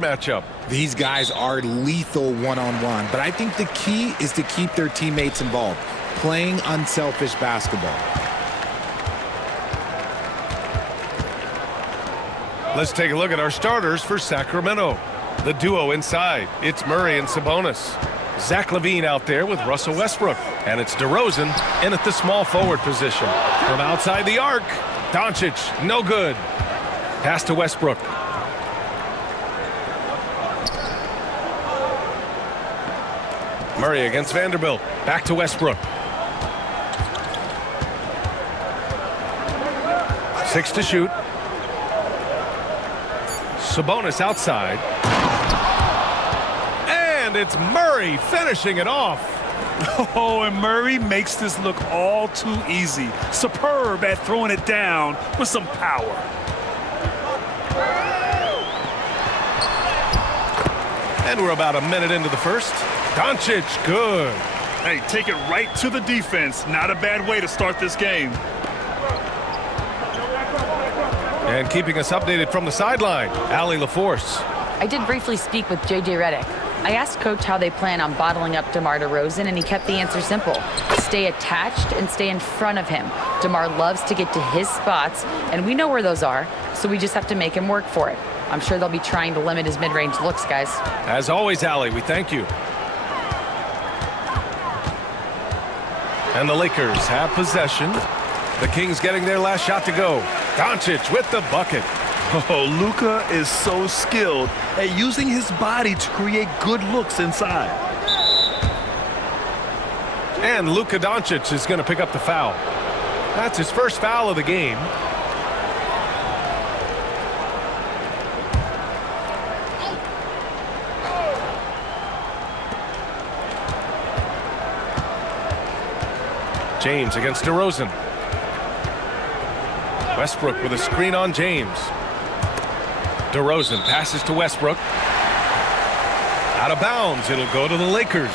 matchup. These guys are lethal one-on-one, but I think the key is to keep their teammates involved, playing unselfish basketball. Let's take a look at our starters for Sacramento. The duo inside, it's Murray and Sabonis. Zach LaVine out there with Russell Westbrook. And it's DeRozan in at the small forward position. From outside the arc, Doncic, no good. Pass to Westbrook. Murray against Vanderbilt. Back to Westbrook. 6 to shoot. Sabonis outside. And it's Murray finishing it off. Oh, and Murray makes this look all too easy. Superb at throwing it down with some power. And we're about a minute into the first. Doncic, good. Hey, take it right to the defense. Not a bad way to start this game. And keeping us updated from the sideline, Allie LaForce. I did briefly speak with J.J. Redick. I asked Coach how they plan on bottling up DeMar DeRozan, and he kept the answer simple. Stay attached and stay in front of him. DeMar loves to get to his spots, and we know where those are, so we just have to make him work for it. I'm sure they'll be trying to limit his mid-range looks, guys. As always, Allie, we thank you. And the Lakers have possession. The Kings getting their last shot to go. Doncic with the bucket. Oh, Luka is so skilled at using his body to create good looks inside. And Luka Doncic is going to pick up the foul. That's his first foul of the game. James against DeRozan. Westbrook with a screen on James. DeRozan passes to Westbrook. Out of bounds, it'll go to the Lakers.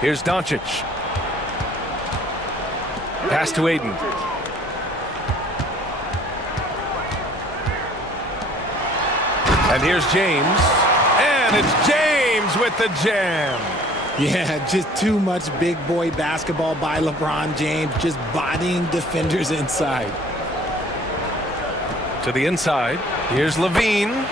Here's Doncic. Pass to Aiden. And here's James. And it's James with the jam. Yeah, just too much big boy basketball by LeBron James, just bodying defenders inside. To the inside. Here's LaVine.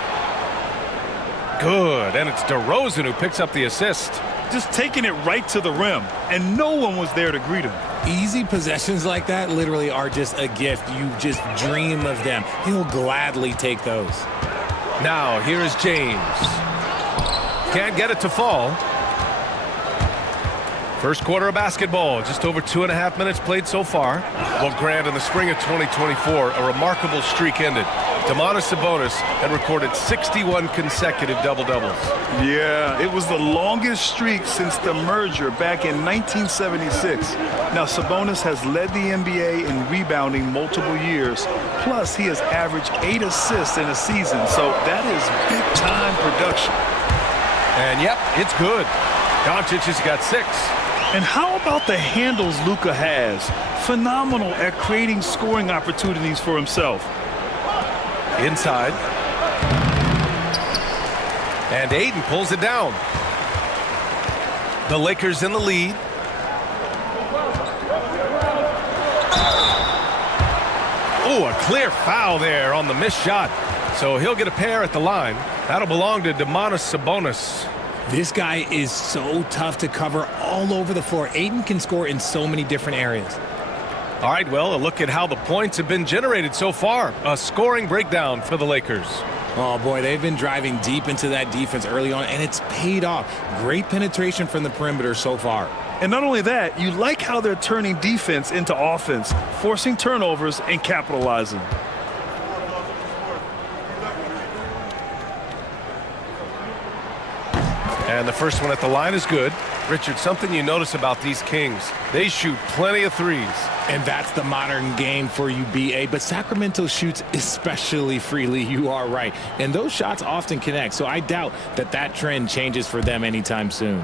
Good. And it's DeRozan who picks up the assist. Just taking it right to the rim, and no one was there to greet him. Easy possessions like that literally are just a gift. You just dream of them. He'll gladly take those. Now, here is James. Can't get it to fall. First quarter of basketball, just over 2.5 minutes played so far. Well, Grant, in the spring of 2024, a remarkable streak ended. Domantas Sabonis had recorded 61 consecutive double-doubles. Yeah, it was the longest streak since the merger back in 1976. Now, Sabonis has led the NBA in rebounding multiple years. Plus, he has averaged 8 assists in a season, so that is big-time production. And, yep, it's good. Doncic has got 6. And how about the handles Luka has? Phenomenal at creating scoring opportunities for himself. Inside. And Aiden pulls it down. The Lakers in the lead. Oh, a clear foul there on the missed shot. So he'll get a pair at the line. That'll belong to Domantas Sabonis. This guy is so tough to cover all over the floor. Aiden can score in so many different areas. All right, well, a look at how the points have been generated so far. A scoring breakdown for the Lakers. Oh, boy, they've been driving deep into that defense early on, and it's paid off. Great penetration from the perimeter so far. And not only that, you like how they're turning defense into offense, forcing turnovers and capitalizing. And the first one at the line is good. Richard, something you notice about these Kings, they shoot plenty of threes. And that's the modern game for you, B.A. But Sacramento shoots especially freely, you are right. And those shots often connect, so I doubt that that trend changes for them anytime soon.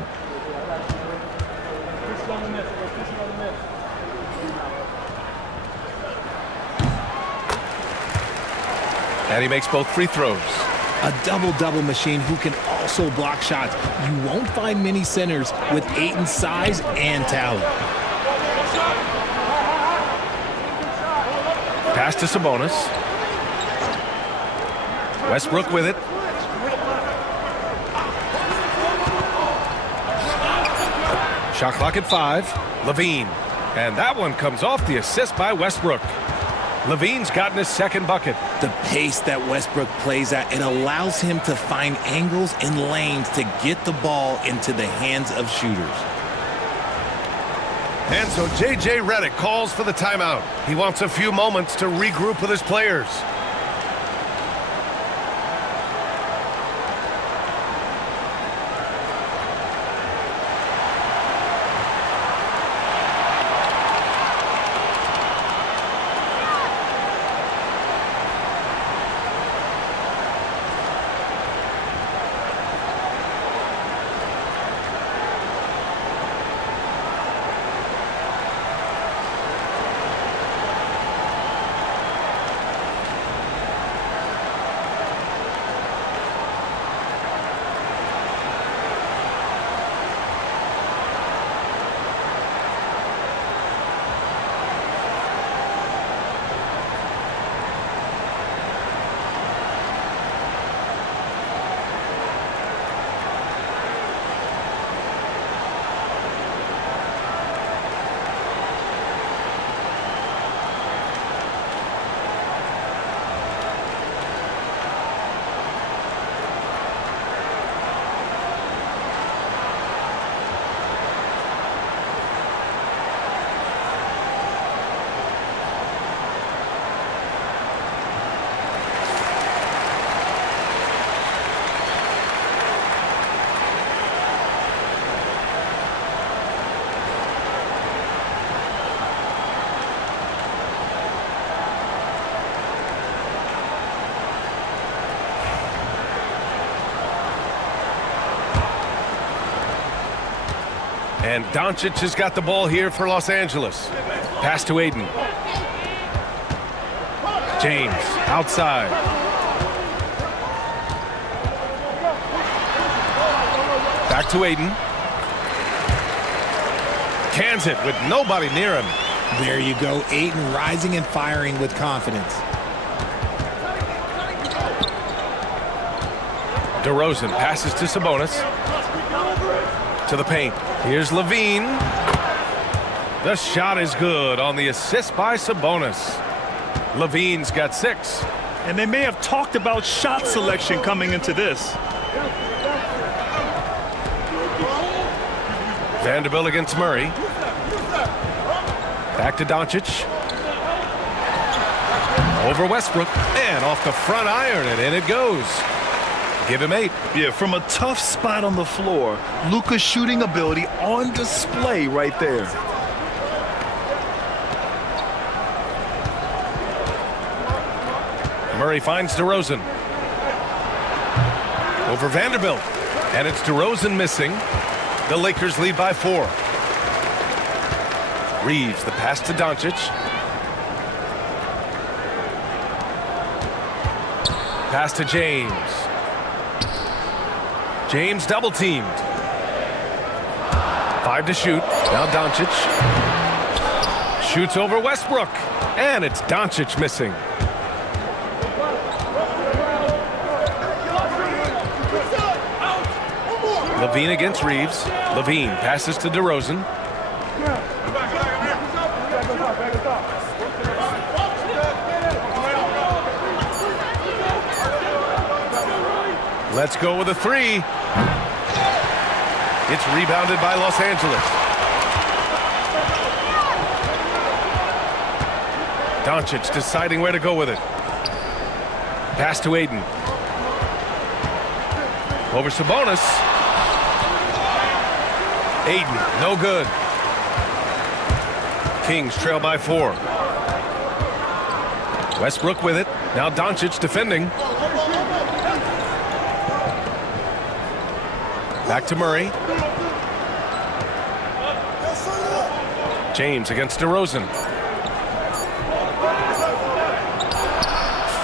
And he makes both free throws. A double-double machine who can also block shots. You won't find many centers with Ayton's size and talent. Pass to Sabonis. Westbrook with it. Shot clock at 5. Levine. And that one comes off the assist by Westbrook. Levine's gotten his second bucket. The pace that Westbrook plays at, it allows him to find angles and lanes to get the ball into the hands of shooters. And so J.J. Redick calls for the timeout. He wants a few moments to regroup with his players. And Doncic has got the ball here for Los Angeles. Pass to Ayton. James outside. Back to Ayton. Cans it with nobody near him. There you go, Ayton rising and firing with confidence. DeRozan passes to Sabonis. To the paint. Here's Levine. The shot is good on the assist by Sabonis. Levine's got 6. And they may have talked about shot selection coming into this. Vanderbilt against Murray. Back to Doncic. Over Westbrook. And off the front iron, and in it goes. Give him 8. Yeah, from a tough spot on the floor, Luka's shooting ability on display right there. Murray finds DeRozan. Over Vanderbilt. And it's DeRozan missing. The Lakers lead by 4. Reeves, the pass to Doncic. Pass to James. James double teamed. 5 to shoot. Now Doncic. Shoots over Westbrook. And it's Doncic missing. Levine against Reeves. Levine passes to DeRozan. Let's go with a 3. It's rebounded by Los Angeles. Doncic deciding where to go with it. Pass to Ayton. Over Sabonis. Ayton, no good. Kings trail by 4. Westbrook with it. Now Doncic defending. Back to Murray. James against DeRozan.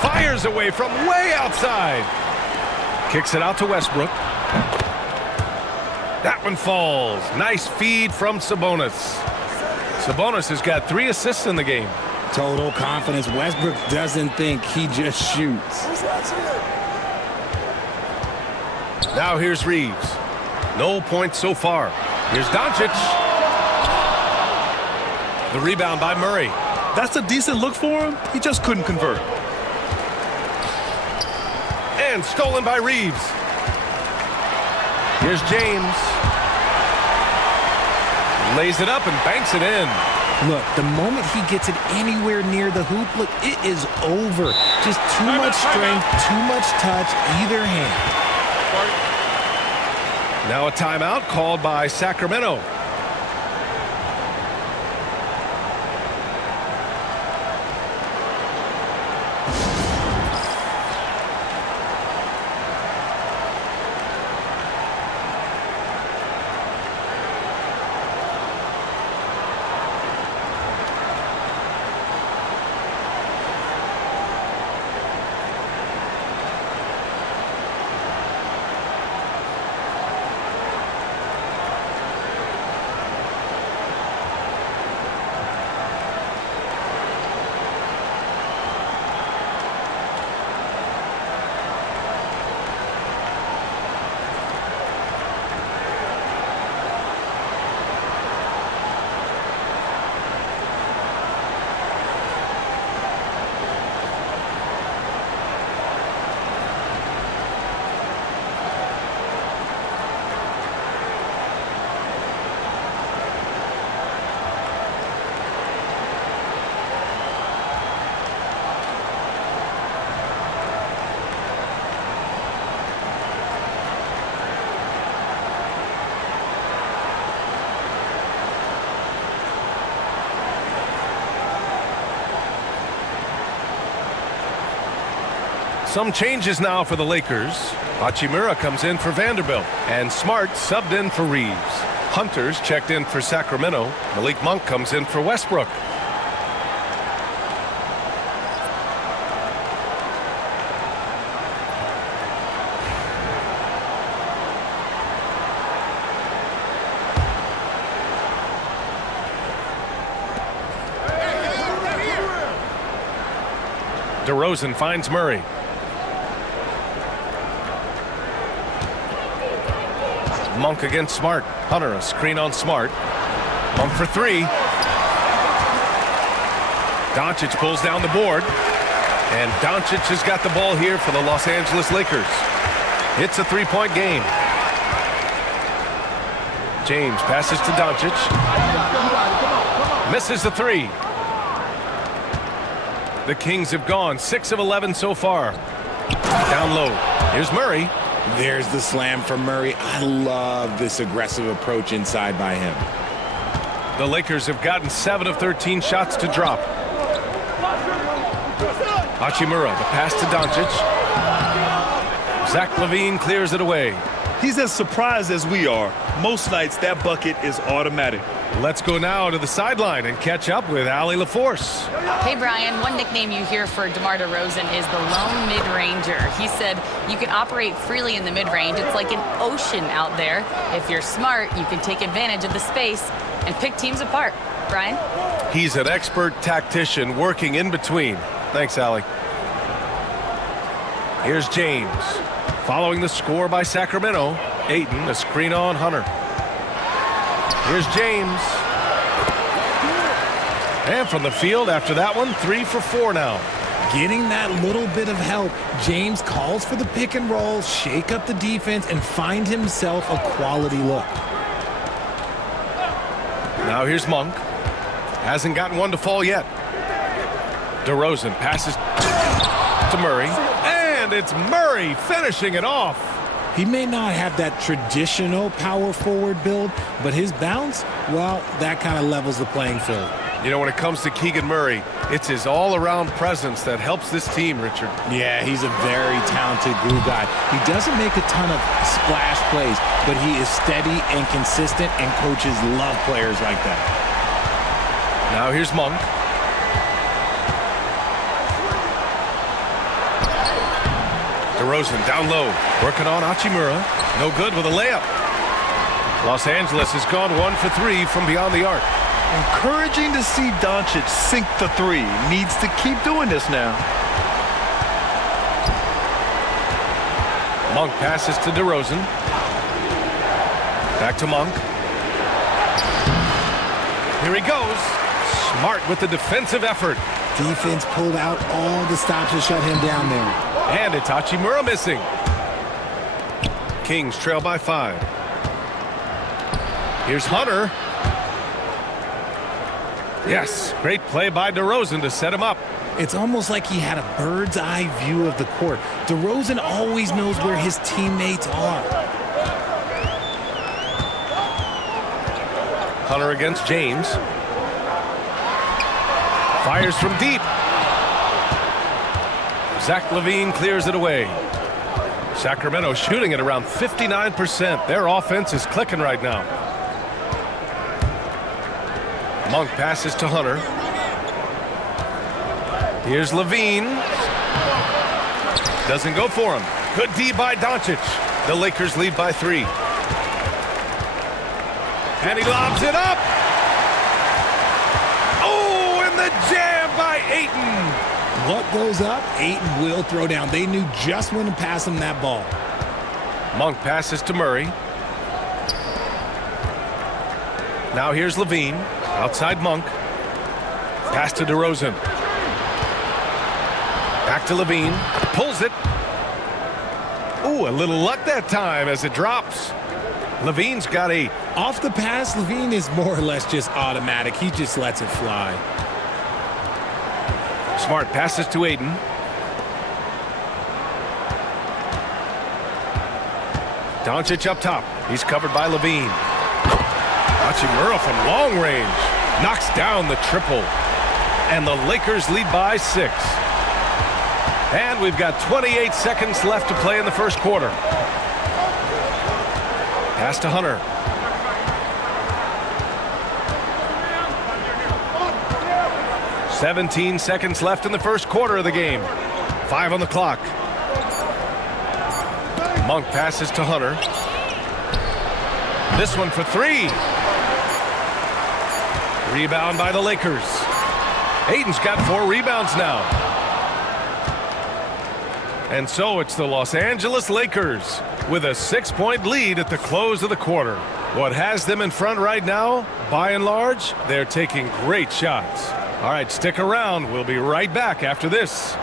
fires away from way outside. Kicks it out to Westbrook. That one falls. Nice feed from Sabonis. Sabonis has got 3 assists in the game. Total confidence. Westbrook doesn't think, he just shoots. Now here's Reeves. No points so far. Here's Doncic. The rebound by Murray. That's a decent look for him. He just couldn't convert. And stolen by Reeves. Here's James. Lays it up and banks it in. Look, the moment he gets it anywhere near the hoop, look, it is over. Just too much strength, too much touch, either hand. Now a timeout called by Sacramento. Some changes now for the Lakers. Hachimura comes in for Vanderbilt, and Smart subbed in for Reeves. Hunter's checked in for Sacramento. Malik Monk comes in for Westbrook. DeRozan finds Murray. Monk against Smart. Hunter, a screen on Smart. Monk for 3. Doncic pulls down the board. And Doncic has got the ball here for the Los Angeles Lakers. It's a 3-point game. James passes to Doncic. Misses the 3. The Kings have gone 6 of 11 so far. Down low. Here's Murray. There's the slam for Murray. I love this aggressive approach inside by him. The Lakers have gotten 7 of 13 shots to drop. Hachimura, the pass to Doncic. Zach LaVine clears it away. He's as surprised as we are. Most nights, that bucket is automatic. Let's go now to the sideline and catch up with Allie LaForce. Hey, Brian, one nickname you hear for DeMar DeRozan is the lone mid-ranger. He said you can operate freely in the mid-range. It's like an ocean out there. If you're smart, you can take advantage of the space and pick teams apart. Brian? He's an expert tactician working in between. Thanks, Allie. Here's James. Following the score by Sacramento, Ayton, a screen on Hunter. Here's James. And from the field after that one, 3 for 4 now. Getting that little bit of help. James calls for the pick and roll, shake up the defense, and find himself a quality look. Now here's Monk. Hasn't gotten one to fall yet. DeRozan passes to Murray. And it's Murray finishing it off. He may not have that traditional power forward build, but his bounce, well, that kind of levels the playing field. You know, when it comes to Keegan Murray, it's his all-around presence that helps this team, Richard. Yeah, he's a very talented glue guy. He doesn't make a ton of splash plays, but he is steady and consistent, and coaches love players like that. Now here's Monk. DeRozan down low, working on Hachimura. No good with a layup. Los Angeles has gone 1 for 3 from beyond the arc. Encouraging to see Doncic sink the three. Needs to keep doing this now. Monk passes to DeRozan. Back to Monk. Here he goes. Smart with the defensive effort. Defense pulled out all the stops to shut him down there. And it's Hachimura missing. Kings trail by 5. Here's Hunter. Yes, great play by DeRozan to set him up. It's almost like he had a bird's eye view of the court. DeRozan always knows where his teammates are. Hunter against James. Fires from deep. Zach LaVine clears it away. Sacramento shooting at around 59%. Their offense is clicking right now. Monk passes to Hunter. Here's LaVine. Doesn't go for him. Good D by Doncic. The Lakers lead by 3. And he lobs it up. Oh, and the jam by Ayton. What goes up, Ayton will throw down. They knew just when to pass him that ball. Monk passes to Murray. Now here's LaVine. Outside Monk. Pass to DeRozan. Back to LaVine. Pulls it. Ooh, a little luck that time as it drops. LaVine's got 8. Off the pass, LaVine is more or less just automatic. He just lets it fly. Smart passes to Ayton. Doncic up top. He's covered by LaVine. Hachimura from long range. Knocks down the triple. And the Lakers lead by 6. And we've got 28 seconds left to play in the first quarter. Pass to Hunter. "17 seconds left in the first quarter of the game. 5 on the clock. Monk passes to Hunter. This one for 3. Rebound by the Lakers. Ayton's got 4 rebounds now. And so it's the Los Angeles Lakers with a 6-point lead at the close of the quarter. What has them in front right now, by and large, they're taking great shots. All right, stick around. We'll be right back after this.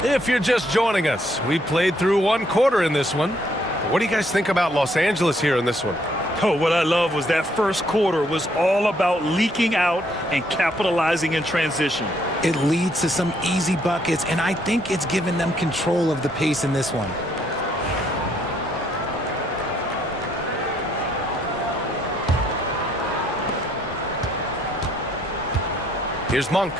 If you're just joining us, we played through 1 quarter in this one. What do you guys think about Los Angeles here in this one? Oh, what I love was that first quarter was all about leaking out and capitalizing in transition. It leads to some easy buckets, and I think it's given them control of the pace in this one. Here's Monk.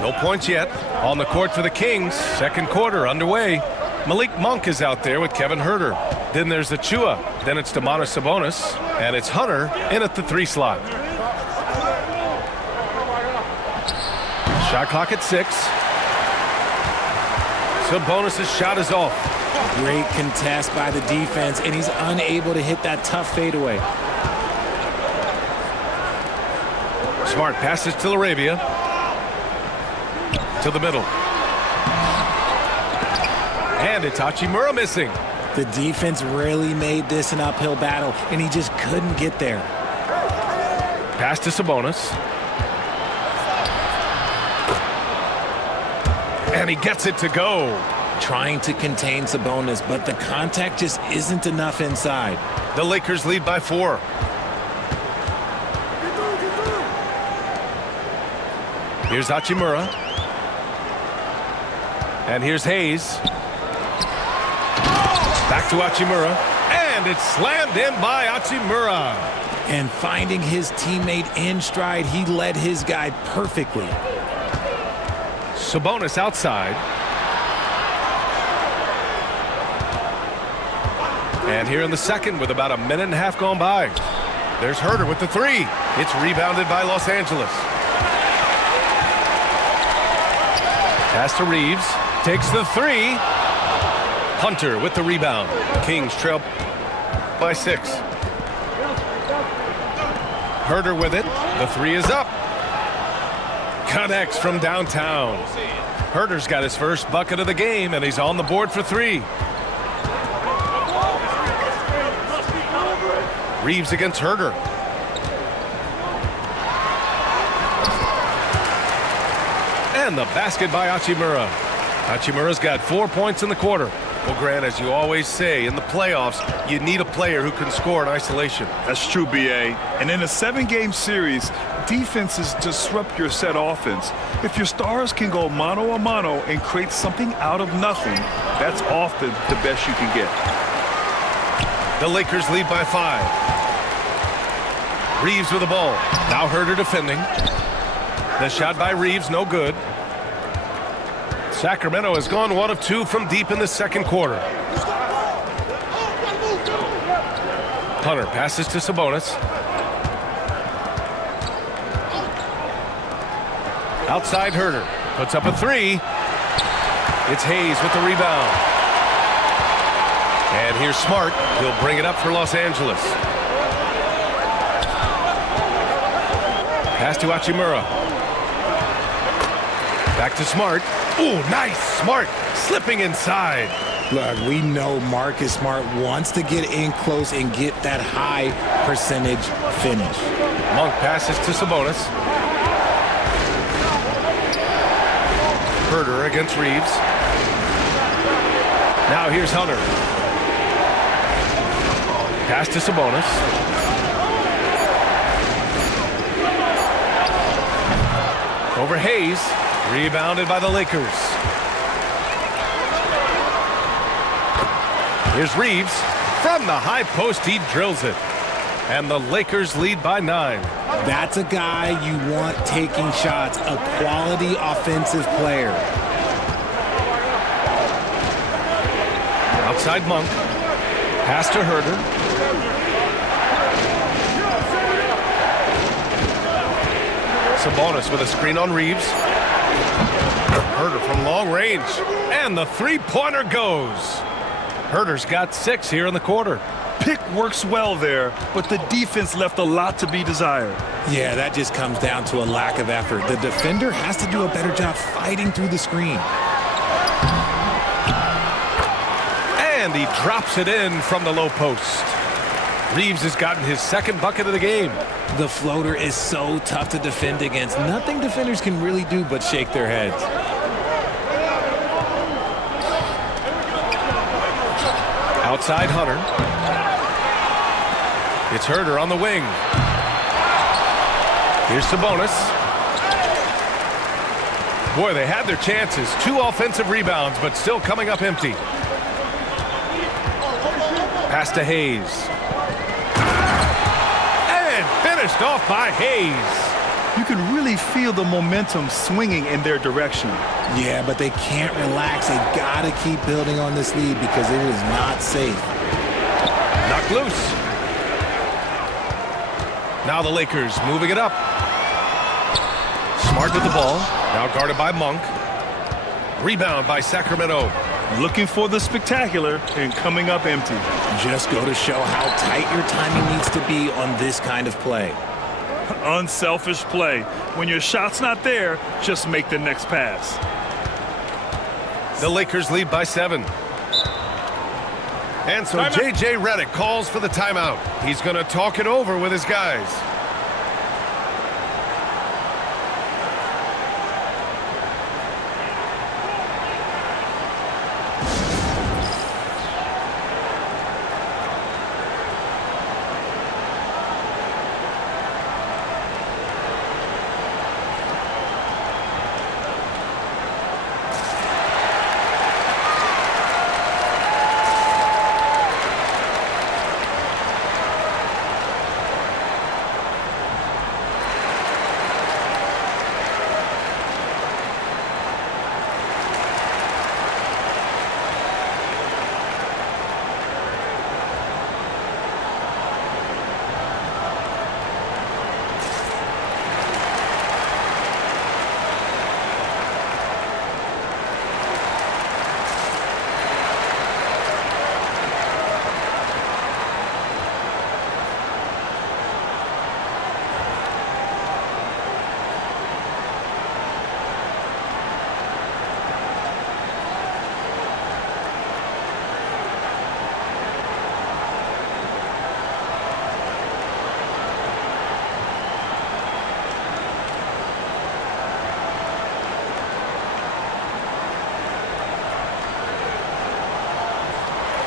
No points yet. On the court for the Kings. Second quarter underway. Malik Monk is out there with Kevin Huerter. Then there's Achua. Then it's Domantas Sabonis. And it's Hunter in at the 3 slot. Shot clock at 6. Sabonis' shot is off. Great contest by the defense, and he's unable to hit that tough fadeaway. Smart passes to Arabia. To the middle. And it's Hachimura missing. The defense really made this an uphill battle, and he just couldn't get there. Pass to Sabonis. And he gets it to go. Trying to contain Sabonis, but the contact just isn't enough inside. The Lakers lead by 4. Here's Hachimura. And here's Hayes. Back to Hachimura. And it's slammed in by Hachimura. And finding his teammate in stride, he led his guy perfectly. Sabonis outside. And here in the second with about a minute and a half gone by. There's Herter with the three. It's rebounded by Los Angeles. Pass to Reeves. Takes the three. Hunter with the rebound. Kings trail by 6. Herter with it. The three is up. Connects from downtown. Herter's got his first bucket of the game, and he's on the board for 3. Reeves against Herter. And the basket by Hachimura. Hachimura's got 4 points in the quarter. Well, Grant, as you always say, in the playoffs, you need a player who can score in isolation. That's true, B.A. And in a 7-game series, defenses disrupt your set offense. If your stars can go mano-a-mano and create something out of nothing, that's often the best you can get. The Lakers lead by 5. Reeves with the ball. Now Herter defending. The shot by Reeves, no good. Sacramento has gone 1 of 2 from deep in the second quarter. Hunter passes to Sabonis. Outside Herter. Puts up a 3. It's Hayes with the rebound. And here's Smart. He'll bring it up for Los Angeles. Pass to Hachimura. Back to Smart. Ooh, nice. Smart slipping inside. Look, we know Marcus Smart wants to get in close and get that high percentage finish. Monk passes to Sabonis. Herter against Reeves. Now here's Hunter. Pass to Sabonis. Over Hayes. Rebounded by the Lakers. Here's Reeves. From the high post, he drills it. And the Lakers lead by 9. That's a guy you want taking shots, a quality offensive player. Outside Monk. Pass to Herter. Sabonis with a screen on Reeves. Herter from long range. And the three-pointer goes. Herter's got 6 here in the quarter. Pick works well there, but the defense left a lot to be desired. Yeah, that just comes down to a lack of effort. The defender has to do a better job fighting through the screen. And he drops it in from the low post. Reeves has gotten his second bucket of the game. The floater is so tough to defend against. Nothing defenders can really do but shake their heads. Outside Hunter. It's Herter on the wing. Here's Sabonis. Boy, they had their chances. 2 offensive rebounds, but still coming up empty. Pass to Hayes. And finished off by Hayes. You can really feel the momentum swinging in their direction. Yeah, but they can't relax. They've got to keep building on this lead because it is not safe. Knocked loose. Now the Lakers moving it up. Smart with the ball. Now guarded by Monk. Rebound by Sacramento. Looking for the spectacular and coming up empty. Just go to show how tight your timing needs to be on this kind of play. Unselfish play. When your shot's not there, just make the next pass. The Lakers lead by 7. And so J.J. Redick calls for the timeout. He's going to talk it over with his guys.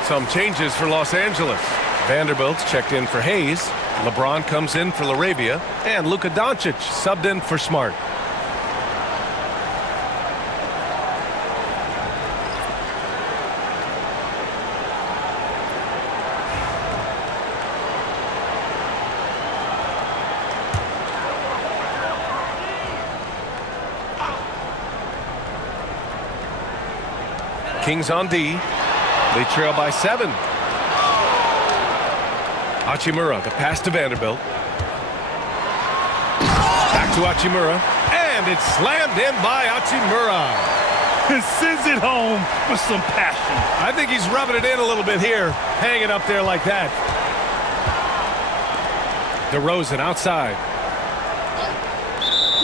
Some changes for Los Angeles. Vanderbilt's checked in for Hayes. LeBron comes in for Laravia. And Luka Doncic subbed in for Smart. Kings on D. They trail by 7. Hachimura, the pass to Vanderbilt. Back to Hachimura. And it's slammed in by Hachimura. Sends it home with some passion. I think he's rubbing it in a little bit here, hanging up there like that. DeRozan outside.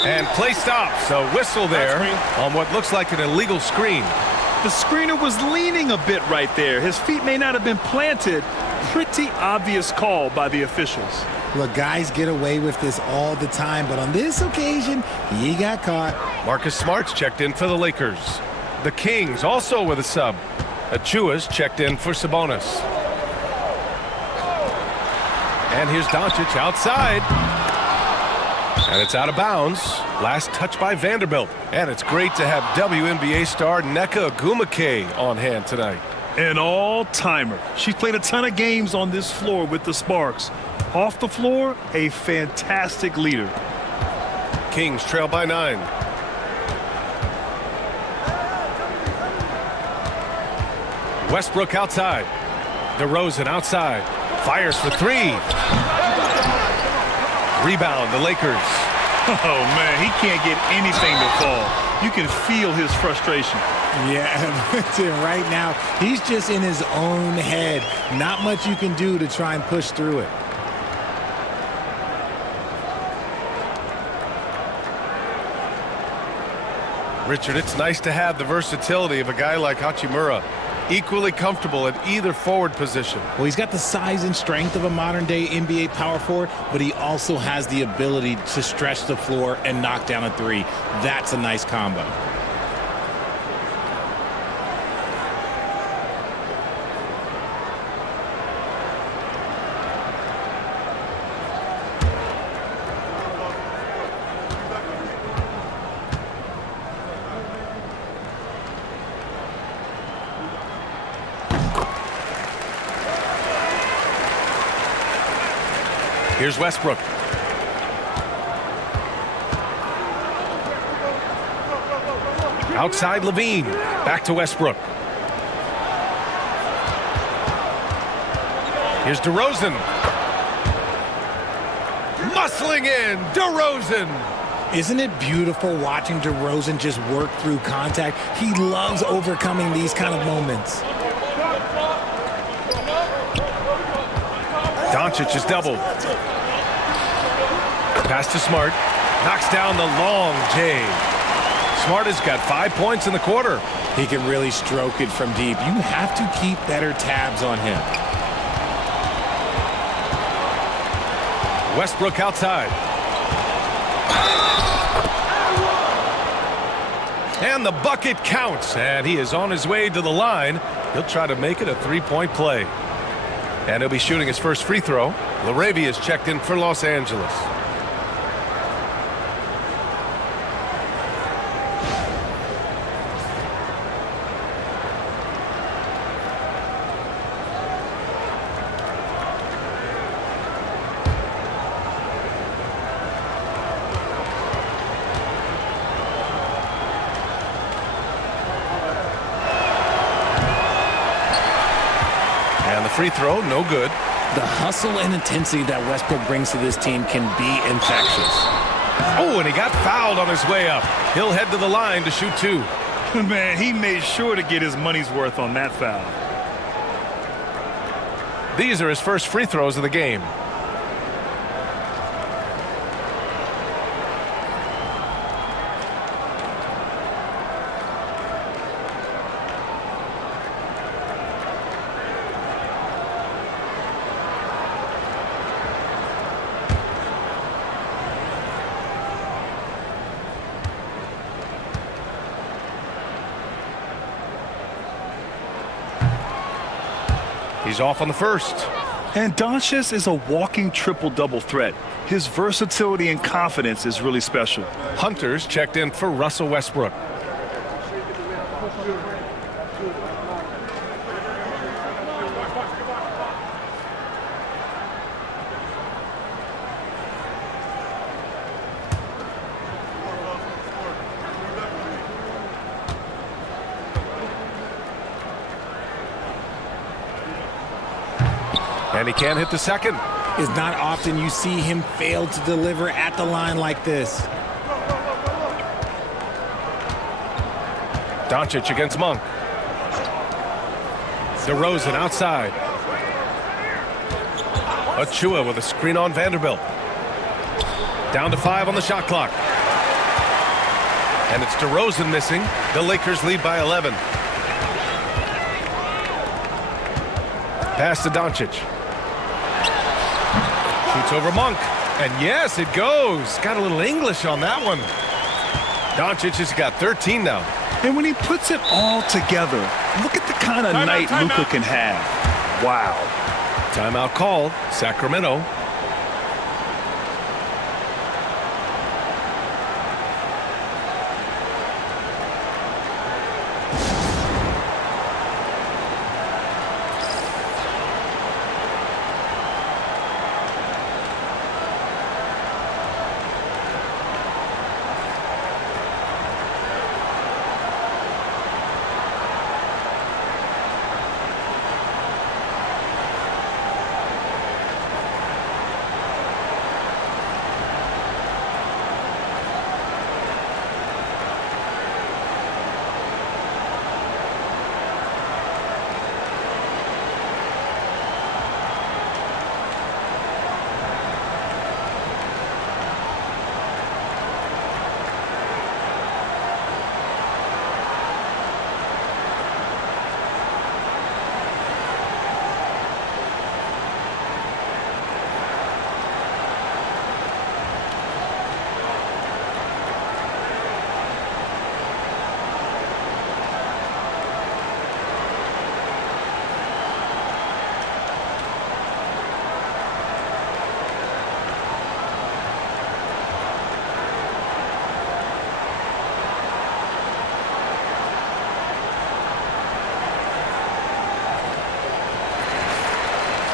And play stops. A whistle there on what looks like an illegal screen. The screener was leaning a bit right there. His feet may not have been planted. Pretty obvious call by the officials. Look, guys get away with this all the time, but on this occasion, he got caught. Marcus Smart's checked in for the Lakers. The Kings also with a sub. Achua's checked in for Sabonis. And here's Doncic outside. And it's out of bounds. Last touch by Vanderbilt. And it's great to have WNBA star Nneka Ogwumike on hand tonight. An all-timer. She's played a ton of games on this floor with the Sparks. Off the floor, a fantastic leader. Kings trail by 9. Westbrook outside. DeRozan outside. Fires for 3. Rebound, the Lakers. Oh, man, he can't get anything to fall. You can feel his frustration. Yeah, right now, he's just in his own head. Not much you can do to try and push through it. Richard, it's nice to have the versatility of a guy like Hachimura. Equally comfortable at either forward position. Well, he's got the size and strength of a modern-day NBA power forward, but he also has the ability to stretch the floor and knock down a 3. That's a nice combo. Here's Westbrook. Outside Levine. Back to Westbrook. Here's DeRozan. Muscling in. DeRozan. Isn't it beautiful watching DeRozan just work through contact? He loves overcoming these kind of moments. Doncic is doubled. Pass to Smart. Knocks down the long J. Smart has got 5 points in the quarter. He can really stroke it from deep. You have to keep better tabs on him. Westbrook outside. And the bucket counts. And he is on his way to the line. He'll try to make it a 3-point play. And he'll be shooting his first free throw. Laravia is checked in for Los Angeles. Free throw, no good. The hustle and intensity that Westbrook brings to this team can be infectious. Oh, and he got fouled on his way up. He'll head to the line to shoot 2. Man, he made sure to get his money's worth on that foul. These are his first free throws of the game. He's off on the first. And Doncic is a walking triple-double threat. His versatility and confidence is really special. Hunter's checked in for Russell Westbrook. And he can't hit the second. It's not often you see him fail to deliver at the line like this. Doncic against Monk. DeRozan outside. Achua with a screen on Vanderbilt. Down to 5 on the shot clock. And it's DeRozan missing. The Lakers lead by 11. Pass to Doncic. Shoots over Monk. And yes, it goes. Got a little English on that one. Doncic has got 13 now. And when he puts it all together, look at the kind of night Luka can have. Wow. Timeout called. Sacramento.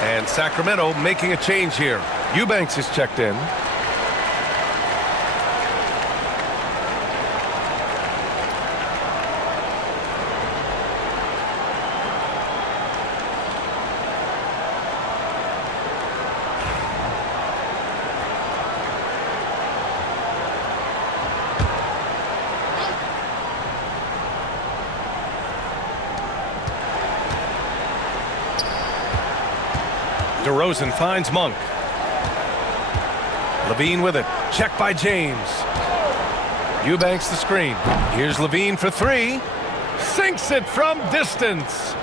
And Sacramento making a change here. Eubanks is checked in. DeRozan finds Monk. Levine with it. Check by James. Eubanks the screen. Here's Levine for 3. Sinks it from distance.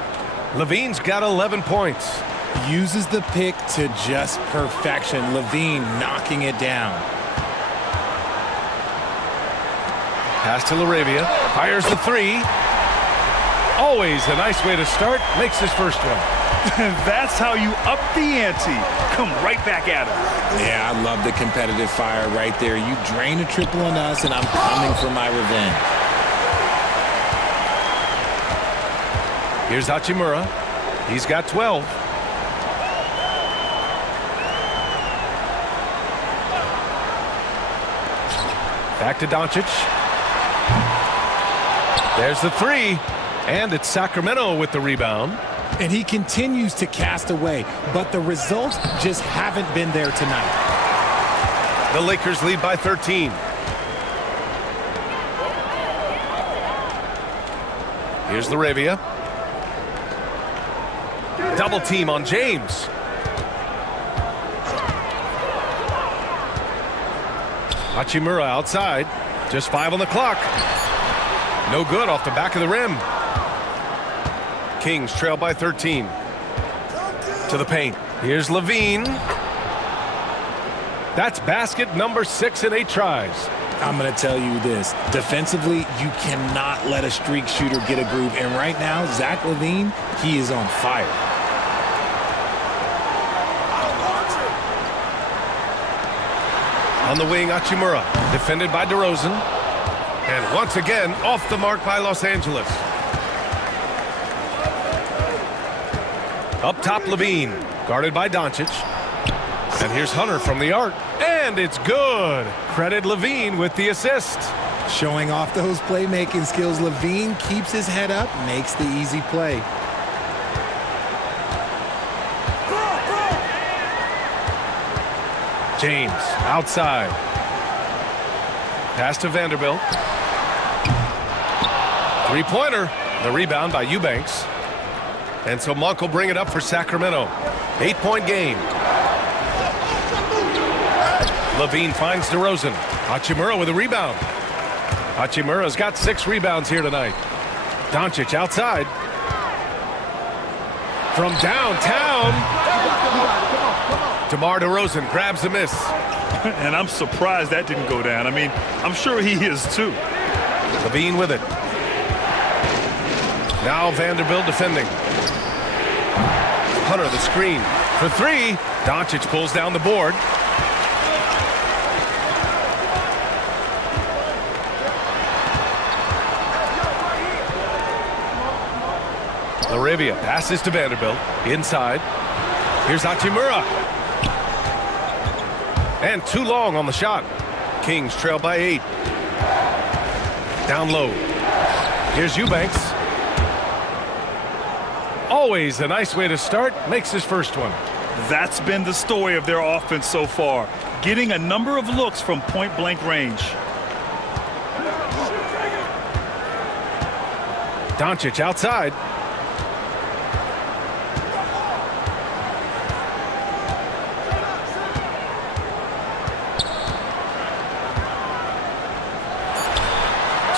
Levine's got 11 points. Uses the pick to just perfection. Levine knocking it down. Pass to LaRavia. Fires the 3. Always a nice way to start. Makes his first one. That's how you up the ante. Come right back at him. Yeah, I love the competitive fire right there. You drain a triple on us, and I'm coming for my revenge. Here's Hachimura. He's got 12. Back to Doncic. There's the 3. And it's Sacramento with the rebound. And he continues to cast away, but the results just haven't been there tonight. The Lakers lead by 13. Here's LaRavia. Double team on James. Hachimura outside. Just 5 on the clock. No good off the back of the rim. Kings trail by 13. To the paint. Here's Levine. That's basket number 6 in 8 tries. I'm going to tell you this. Defensively, you cannot let a streak shooter get a groove. And right now, Zach LaVine, he is on fire. On the wing, Hachimura, defended by DeRozan. And once again, off the mark by Los Angeles. Up top, Levine, guarded by Doncic. And here's Hunter from the arc. And it's good. Credit Levine with the assist. Showing off those playmaking skills, Levine keeps his head up, makes the easy play. James, outside. Pass to Vanderbilt. Three-pointer. The rebound by Eubanks. And so Monk will bring it up for Sacramento. 8-point game. Levine finds DeRozan. Hachimura with a rebound. Hachimura's got 6 rebounds here tonight. Doncic outside. From downtown. DeMar DeRozan grabs the miss. And I'm surprised that didn't go down. I mean, I'm sure he is too. Levine with it. Now Vanderbilt defending. Hunter the screen for 3. Doncic pulls down the board. Laravia passes to Vanderbilt. Inside. Here's Hachimura. And too long on the shot. Kings trail by 8. Down low. Here's Eubanks. Always a nice way to start. Makes his first one. That's been the story of their offense so far. Getting a number of looks from point-blank range. Doncic outside.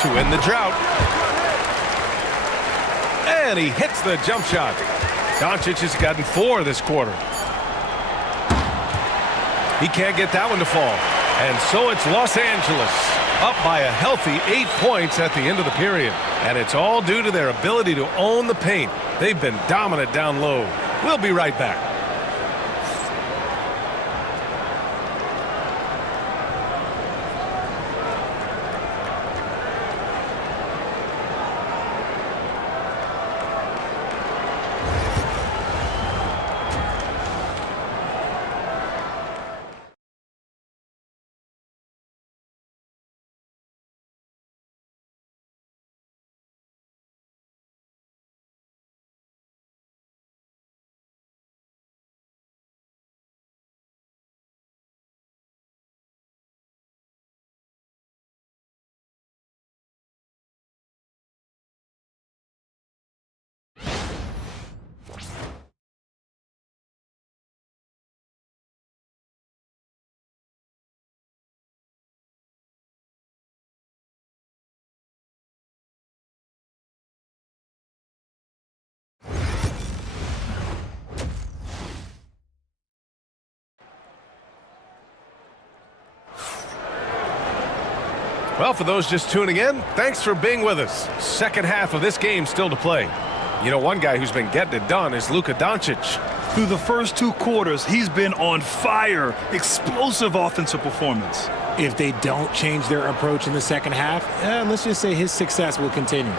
To end the drought. And he hits the jump shot. Doncic has gotten 4 this quarter. He can't get that one to fall. And so it's Los Angeles up by a healthy 8 points at the end of the period. And it's all due to their ability to own the paint. They've been dominant down low. We'll be right back. Well, for those just tuning in, thanks for being with us. Second half of this game still to play. You know, one guy who's been getting it done is Luka Doncic. Through the first 2 quarters, he's been on fire. Explosive offensive performance. If they don't change their approach in the second half, let's just say his success will continue.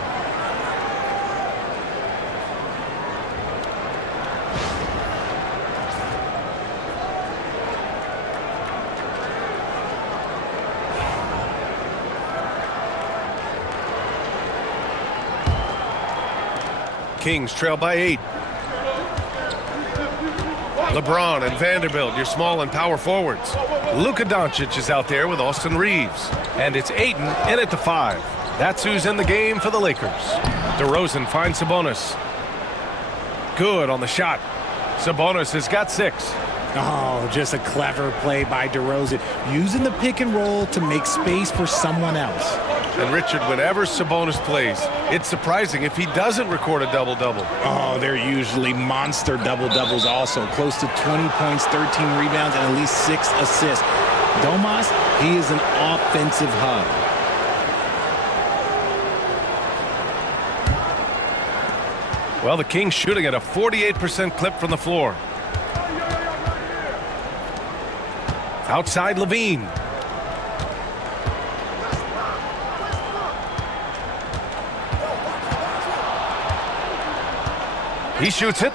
Kings trail by 8. LeBron and Vanderbilt, your small and power forwards. Luka Doncic is out there with Austin Reeves. And it's Ayton in at the 5. That's who's in the game for the Lakers. DeRozan finds Sabonis. Good on the shot. Sabonis has got 6. Oh, just a clever play by DeRozan, using the pick and roll to make space for someone else. And Richard, whenever Sabonis plays, it's surprising if he doesn't record a double-double. Oh, they're usually monster double-doubles also. Close to 20 points, 13 rebounds, and at least 6 assists. Domas, he is an offensive hub. Well, the Kings shooting at a 48% clip from the floor. Outside Levine. He shoots it.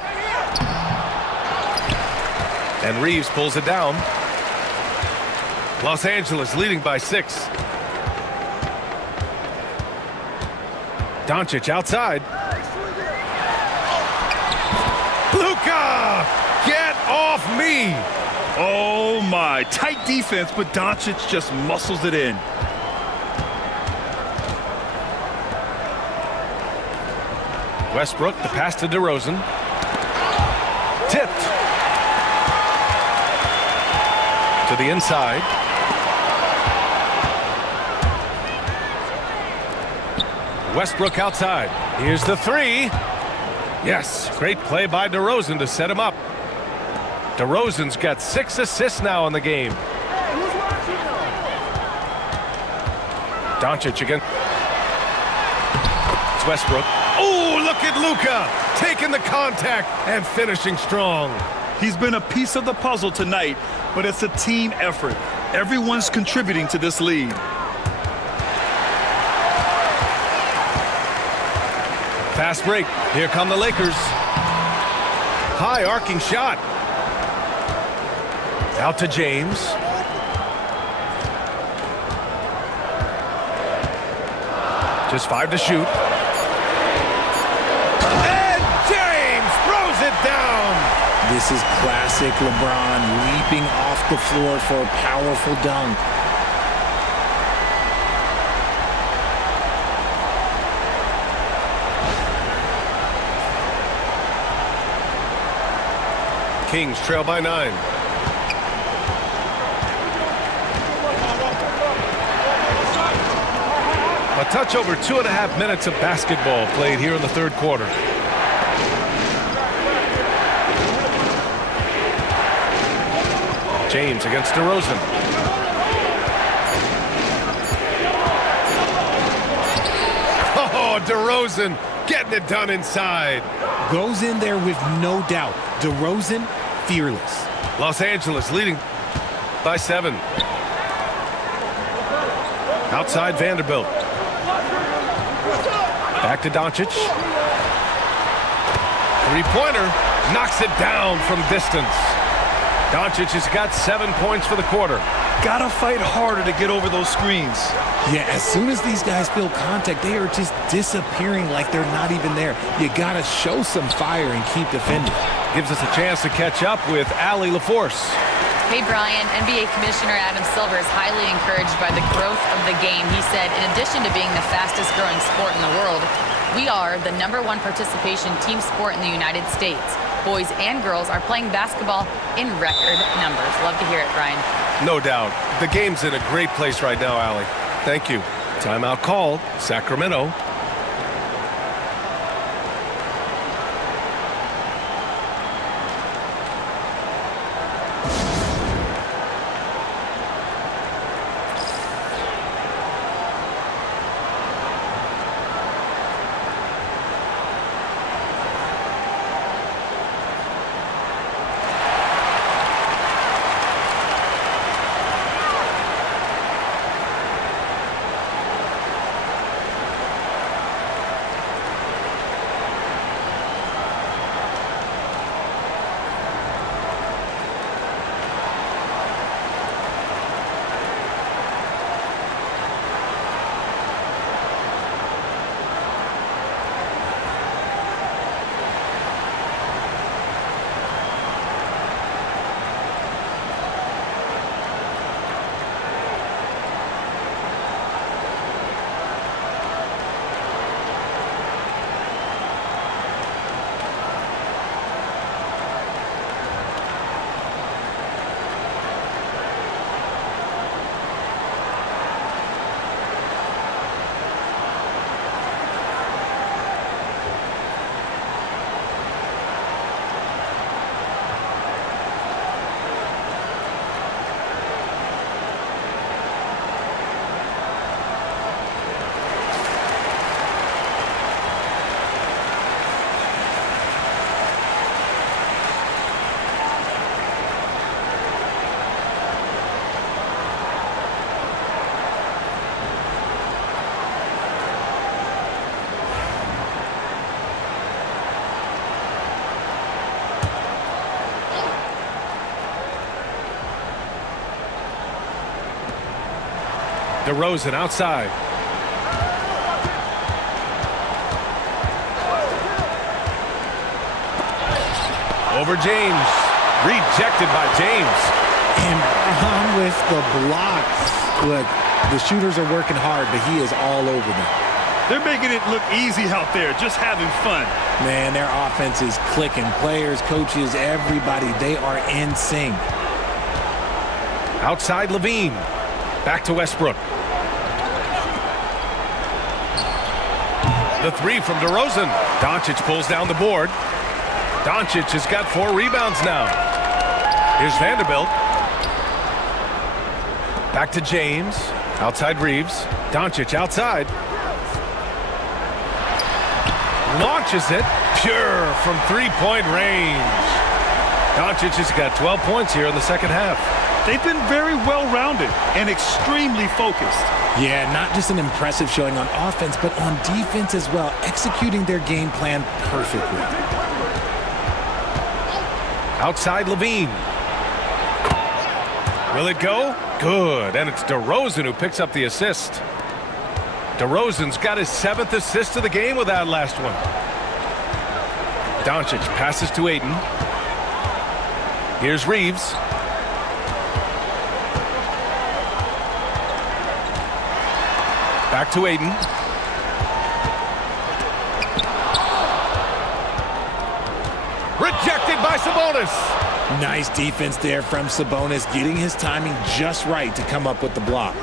And Reeves pulls it down. Los Angeles leading by 6. Doncic outside. Luka! Get off me! Oh my, tight defense, but Doncic just muscles it in. Westbrook, the pass to DeRozan. Tipped. To the inside. Westbrook outside. Here's the 3. Yes, great play by DeRozan to set him up. DeRozan's got 6 assists now in the game. Doncic again. It's Westbrook. Oh, look at Luka taking the contact and finishing strong. He's been a piece of the puzzle tonight, but it's a team effort. Everyone's contributing to this lead. Fast break. Here come the Lakers. High arcing shot. Out to James. Just 5 to shoot. And James throws it down. This is classic LeBron leaping off the floor for a powerful dunk. Kings trail by 9. A touch over 2.5 minutes of basketball played here in the third quarter. James against DeRozan. Oh, DeRozan getting it done inside. Goes in there with no doubt. DeRozan, fearless. Los Angeles leading by 7. Outside Vanderbilt. Back to Doncic. Three-pointer. Knocks it down from distance. Doncic has got 7 points for the quarter. Gotta fight harder to get over those screens. Yeah, as soon as these guys feel contact, they are just disappearing like they're not even there. You gotta show some fire and keep defending. Gives us a chance to catch up with Allie LaForce. Hey, Brian, NBA Commissioner Adam Silver is highly encouraged by the growth of the game. He said, in addition to being the fastest growing sport in the world, we are the #1 participation team sport in the United States. Boys and girls are playing basketball in record numbers. Love to hear it, Brian. No doubt. The game's in a great place right now, Allie. Thank you. Timeout called. Sacramento. DeRozan outside. Over James. Rejected by James. And on with the block. Look, the shooters are working hard, but he is all over them. They're making it look easy out there, just having fun. Man, their offense is clicking. Players, coaches, everybody, they are in sync. Outside Levine. Back to Westbrook. The three from DeRozan. Doncic pulls down the board. Doncic has got 4 rebounds now. Here's Vanderbilt. Back to James. Outside Reeves. Doncic outside. Launches it. Pure from 3-point range. Doncic has got 12 points here in the second half. They've been very well-rounded and extremely focused. Yeah, not just an impressive showing on offense, but on defense as well, executing their game plan perfectly. Outside Levine. Will it go? Good. And it's DeRozan who picks up the assist. DeRozan's got his 7th assist of the game with that last one. Doncic passes to Ayton. Here's Reeves. Back to Ayton. Rejected by Sabonis. Nice defense there from Sabonis, getting his timing just right to come up with the block.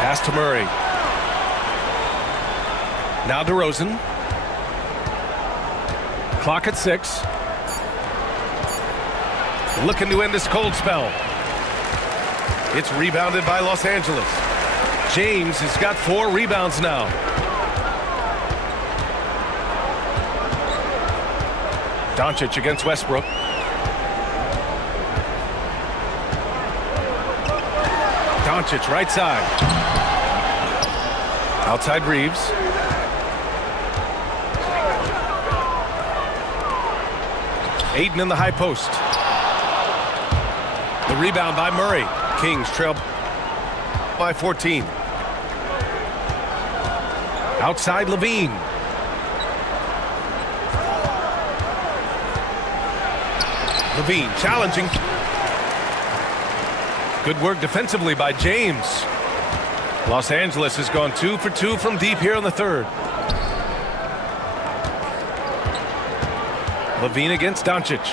Pass to Murray. Now DeRozan. Clock at 6. Looking to end this cold spell. It's rebounded by Los Angeles. James has got 4 rebounds now. Doncic against Westbrook. Doncic right side. Outside Reeves. Ayton in the high post. The rebound by Murray. Kings trail by 14. Outside Levine. Levine challenging. Good work defensively by James. Los Angeles has gone 2 for 2 from deep here in the third. Levine against Doncic.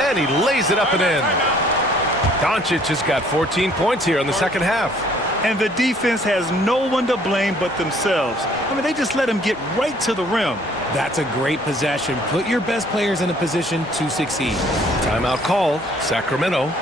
And he lays it up and in. Doncic has got 14 points here in the second half. And the defense has no one to blame but themselves. I mean, they just let him get right to the rim. That's a great possession. Put your best players in a position to succeed. Timeout called. Sacramento.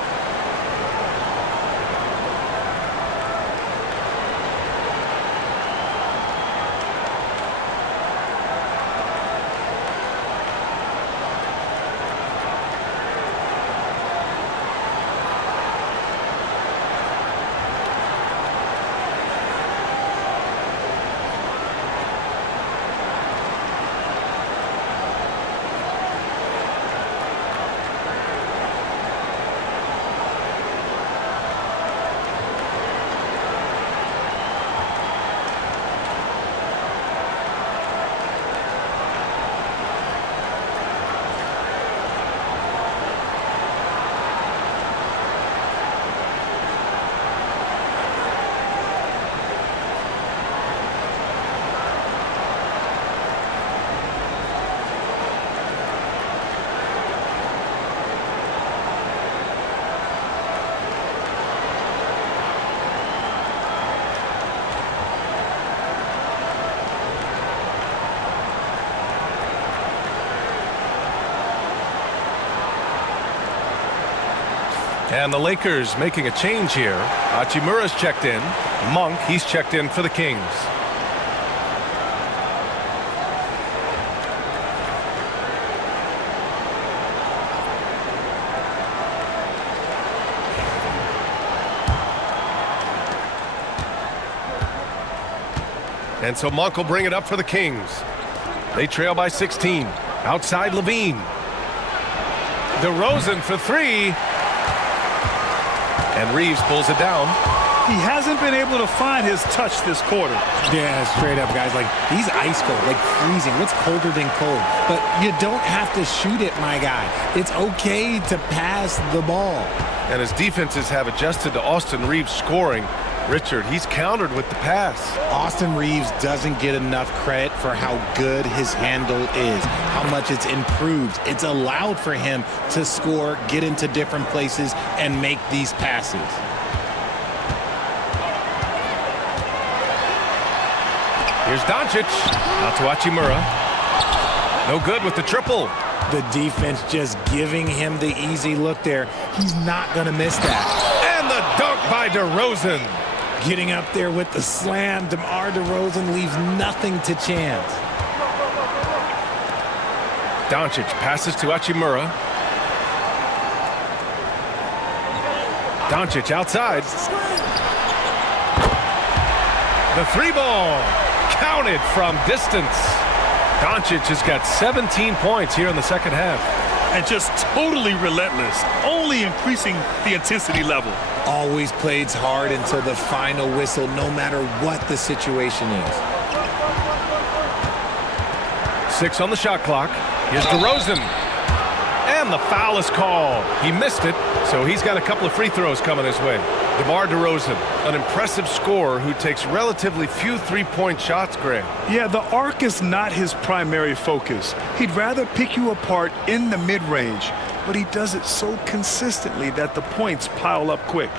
And the Lakers making a change here. Hachimura's checked in. Monk, he's checked in for the Kings. And so Monk will bring it up for the Kings. They trail by 16. Outside Levine. DeRozan for three. And Reeves pulls it down. He hasn't been able to find his touch this quarter. Yeah, straight up, guys. Like, he's ice cold, like freezing. What's colder than cold? But you don't have to shoot it, my guy. It's okay to pass the ball. And his defenses have adjusted to Austin Reeves scoring. Richard, he's countered with the pass. Austin Reeves doesn't get enough credit for how good his handle is, how much it's improved. It's allowed for him to score, get into different places, and make these passes. Here's Doncic. Out to Hachimura. No good with the triple. The defense just giving him the easy look there. He's not going to miss that. And the dunk by DeRozan. Getting up there with the slam, DeMar DeRozan leaves nothing to chance. Doncic passes to Hachimura. Doncic outside. The three ball. Counted from distance. Doncic has got 17 points here in the second half. And just totally relentless, only increasing the intensity level. Always plays hard until the final whistle, no matter what the situation is. 6 on the shot clock. Here's DeRozan. And the foul is called. He missed it, so he's got a couple of free throws coming his way. DeMar DeRozan, an impressive scorer who takes relatively few three-point shots, Greg. Yeah, the arc is not his primary focus. He'd rather pick you apart in the mid-range, but he does it so consistently that the points pile up quick.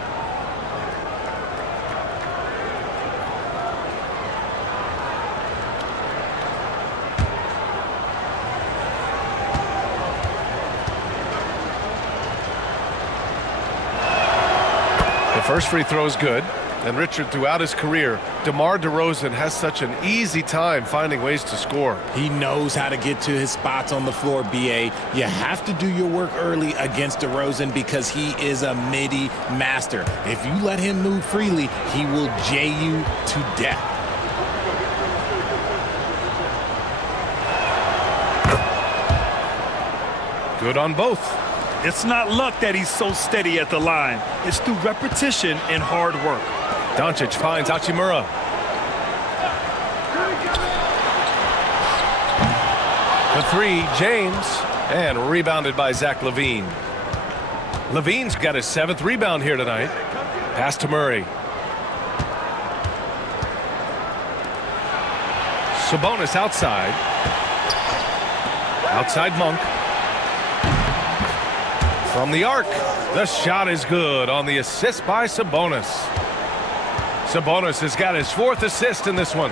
First free throw is good. And Richard, throughout his career, DeMar DeRozan has such an easy time finding ways to score. He knows how to get to his spots on the floor, BA. You have to do your work early against DeRozan because he is a midi master. If you let him move freely, he will J you to death. Good on both. It's not luck that he's so steady at the line. It's through repetition and hard work. Doncic finds Hachimura. The three, James, and rebounded by Zach LaVine. LaVine's got his 7th rebound here tonight. Pass to Murray. Sabonis outside. Outside Monk. From the arc, the shot is good on the assist by Sabonis. Sabonis has got his 4th assist in this one.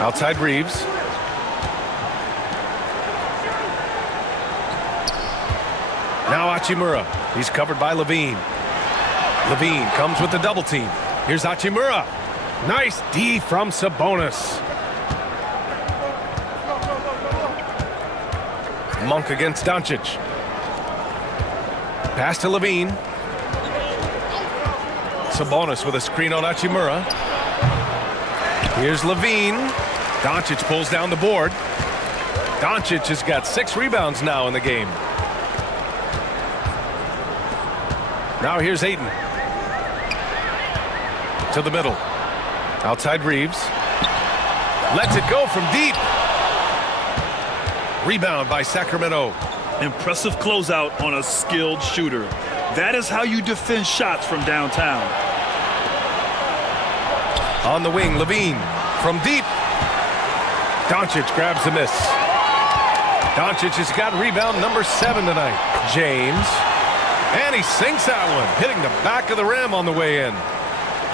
Outside Reeves. Now Hachimura. He's covered by LaVine. LaVine comes with the double team. Here's Hachimura. Nice D from Sabonis. Monk against Doncic. Pass to LaVine. Sabonis with a screen on Hachimura. Here's LaVine. Doncic pulls down the board. Doncic has got 6 rebounds now in the game. Now here's Ayton. To the middle. Outside Reeves. Lets it go from deep. Rebound by Sacramento. Impressive closeout on a skilled shooter. That is how you defend shots from downtown. On the wing, LaVine from deep. Doncic grabs the miss. Doncic has got rebound number 7 tonight. James. And he sinks that one, hitting the back of the rim on the way in.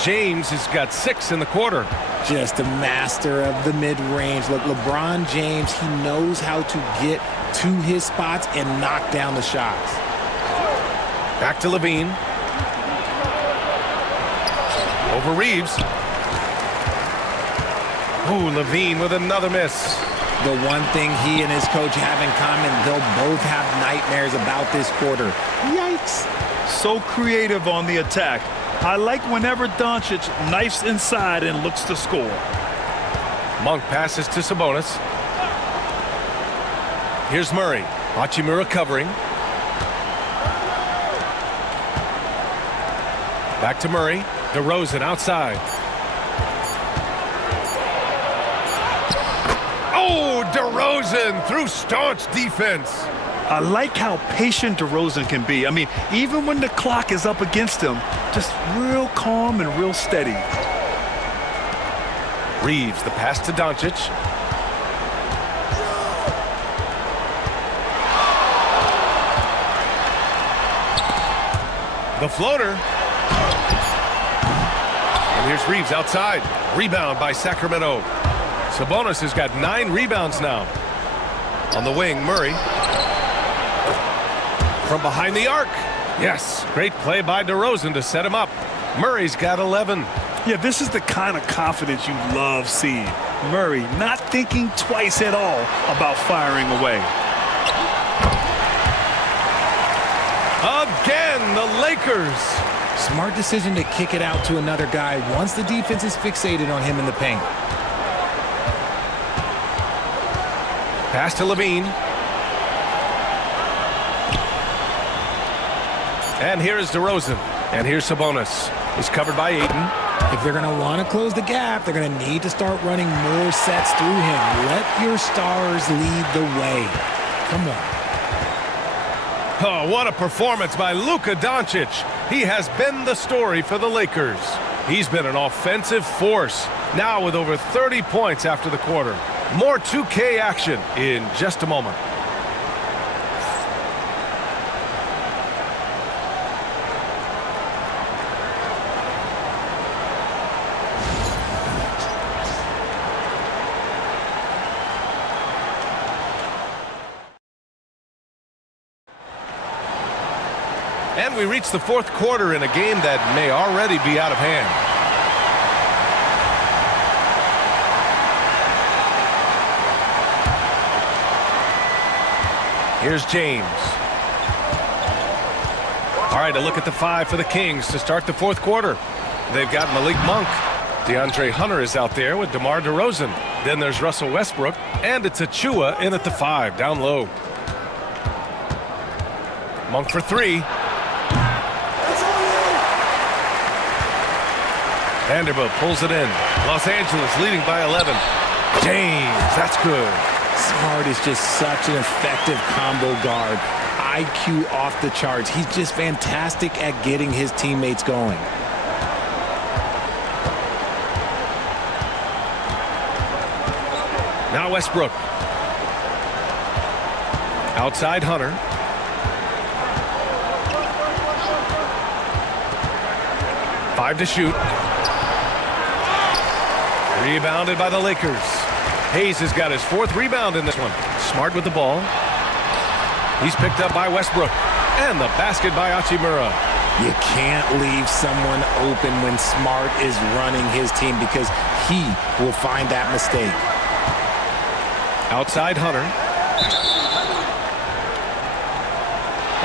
James has got 6 in the quarter. Just a master of the mid-range. Look, LeBron James, he knows how to get to his spots and knock down the shots. Back to LaVine. Over Reeves. Ooh, LaVine with another miss. The one thing he and his coach have in common, they'll both have nightmares about this quarter. Yikes. So creative on the attack. I like whenever Doncic knifes inside and looks to score. Monk passes to Sabonis. Here's Murray. Hachimura covering. Back to Murray. DeRozan outside. Oh, DeRozan through staunch defense. I like how patient DeRozan can be. I mean, even when the clock is up against him, just real calm and real steady. Reeves, the pass to Doncic. The floater. And here's Reeves outside. Rebound by Sacramento. Sabonis has got 9 rebounds now. On the wing, Murray. From behind the arc. Yes, great play by DeRozan to set him up. Murray's got 11. Yeah, this is the kind of confidence you love seeing. Murray not thinking twice at all about firing away. Again, the Lakers. Smart decision to kick it out to another guy once the defense is fixated on him in the paint. Pass to Levine. And here is DeRozan. And here's Sabonis. He's covered by Ayton. If they're going to want to close the gap, they're going to need to start running more sets through him. Let your stars lead the way. Come on. Oh, what a performance by Luka Doncic. He has been the story for the Lakers. He's been an offensive force, now with over 30 points after the quarter. More 2K action in just a moment. And we reach the fourth quarter in a game that may already be out of hand. Here's James. All right, a look at the 5 for the Kings to start the fourth quarter. They've got Malik Monk. DeAndre Hunter is out there with DeMar DeRozan. Then there's Russell Westbrook, and it's Achua in at the 5, down low. Monk for 3. Vanderbilt pulls it in. Los Angeles leading by 11. James, that's good. Smart is just such an effective combo guard. IQ off the charts. He's just fantastic at getting his teammates going. Now Westbrook. Outside Hunter. Five to shoot. Rebounded by the Lakers. Hayes has got his 4th rebound in this one. Smart with the ball. He's picked up by Westbrook. And the basket by Hachimura. You can't leave someone open when Smart is running his team because he will find that mistake. Outside Hunter.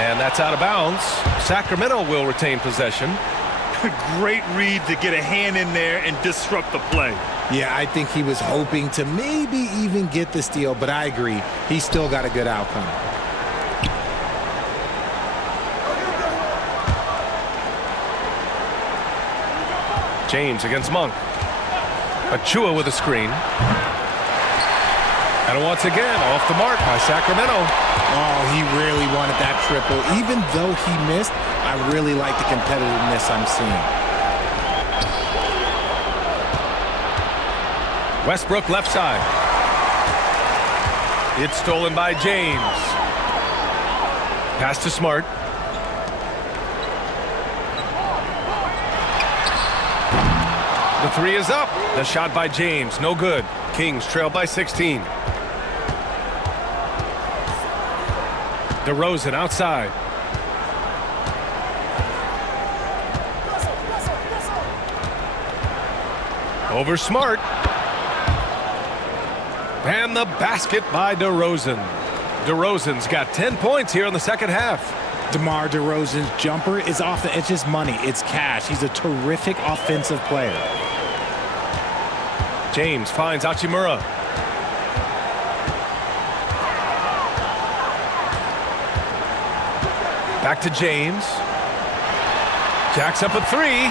And that's out of bounds. Sacramento will retain possession. Great read to get a hand in there and disrupt the play. Yeah, I think he was hoping to maybe even get the steal, but I agree. He's still got a good outcome. James against Monk. Achua with a screen. And once again, off the mark by Sacramento. Oh, he really wanted that triple. Even though he missed, I really like the competitiveness I'm seeing. Westbrook left side. It's stolen by James. Pass to Smart. The 3 is up. The shot by James, no good. Kings trail by 16. DeRozan outside. Over Smart. And the basket by DeRozan. DeRozan's got 10 points here in the second half. DeMar DeRozan's jumper is off the edge. It's money. It's cash. He's a terrific offensive player. James finds Hachimura. Back to James. Jacks up a three.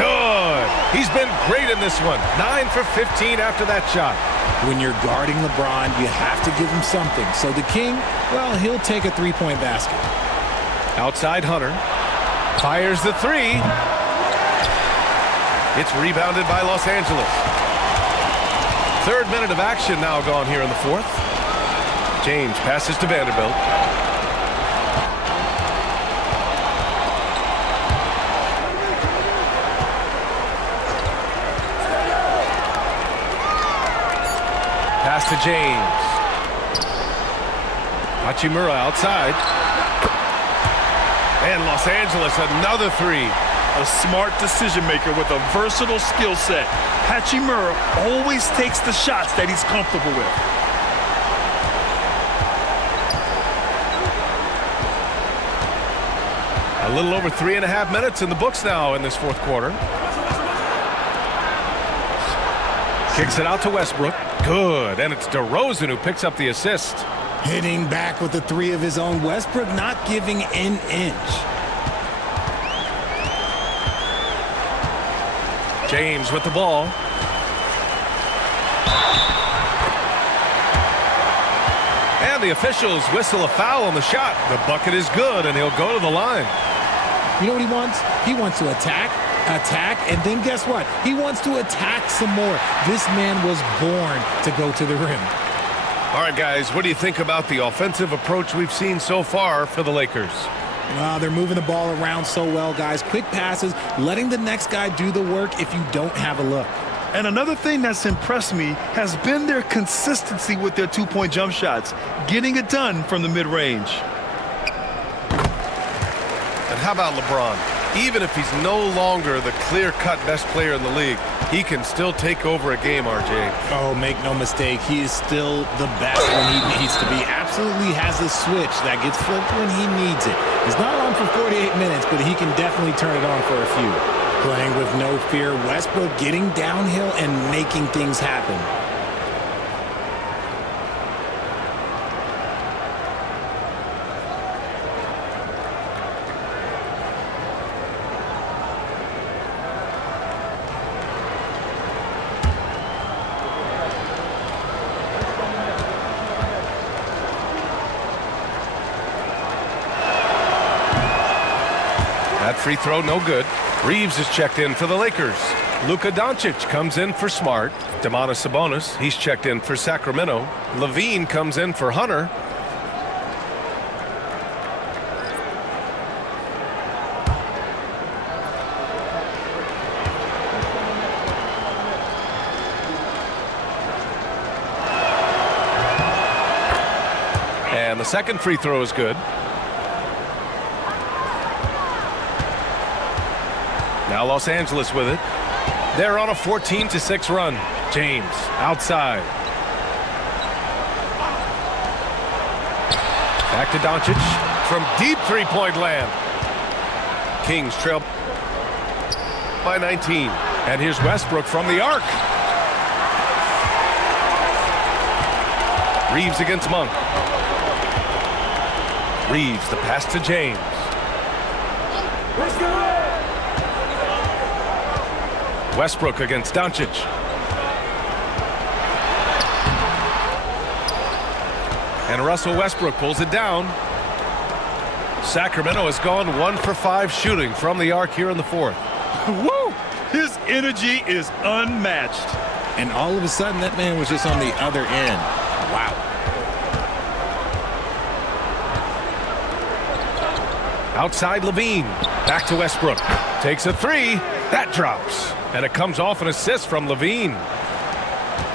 Good. He's been great in this one. 9 for 15 after that shot. When you're guarding LeBron, you have to give him something. So the King, well, he'll take a three-point basket. Outside Hunter. Fires the three. It's rebounded by Los Angeles. Third minute of action now gone here in the fourth. James passes to Vanderbilt. Pass to James. Hachimura outside. And Los Angeles, another three. A smart decision maker with a versatile skill set. Hachimura always takes the shots that he's comfortable with. A little over 3.5 minutes in the books now in this fourth quarter. Kicks it out to Westbrook. Good, and it's DeRozan who picks up the assist. Hitting back with the three of his own. Westbrook not giving an inch. James with the ball. And the officials whistle a foul on the shot. The bucket is good, and he'll go to the line. You know what he wants? He wants to attack, and then guess what? He wants to attack some more. This man was born to go to the rim. All right, guys, what do you think about the offensive approach we've seen so far for the Lakers? Well, they're moving the ball around so well, guys. Quick passes, letting the next guy do the work if you don't have a look. And another thing that's impressed me has been their consistency with their two-point jump shots, getting it done from the mid-range. And how about LeBron? Even if he's no longer the clear-cut best player in the league, he can still take over a game, RJ. Oh, make no mistake, he is still the best when he needs to be. Absolutely has a switch that gets flipped when he needs it. He's not on for 48 minutes, but he can definitely turn it on for a few. Playing with no fear, Westbrook getting downhill and making things happen. That free throw, no good. Reeves is checked in for the Lakers. Luka Doncic comes in for Smart. Domantas Sabonis, he's checked in for Sacramento. Levine comes in for Hunter. And the second free throw is good. Now Los Angeles with it. They're on a 14-6 run. James outside. Back to Doncic from deep three-point land. Kings trail by 19. And here's Westbrook from the arc. Reeves against Monk. Reeves, the pass to James. Westbrook against Doncic. And Russell Westbrook pulls it down. Sacramento has gone 1 for 5 shooting from the arc here in the fourth. Woo! His energy is unmatched. And all of a sudden, that man was just on the other end. Wow. Outside Levine. Back to Westbrook. Takes a three. That drops. And it comes off an assist from Levine.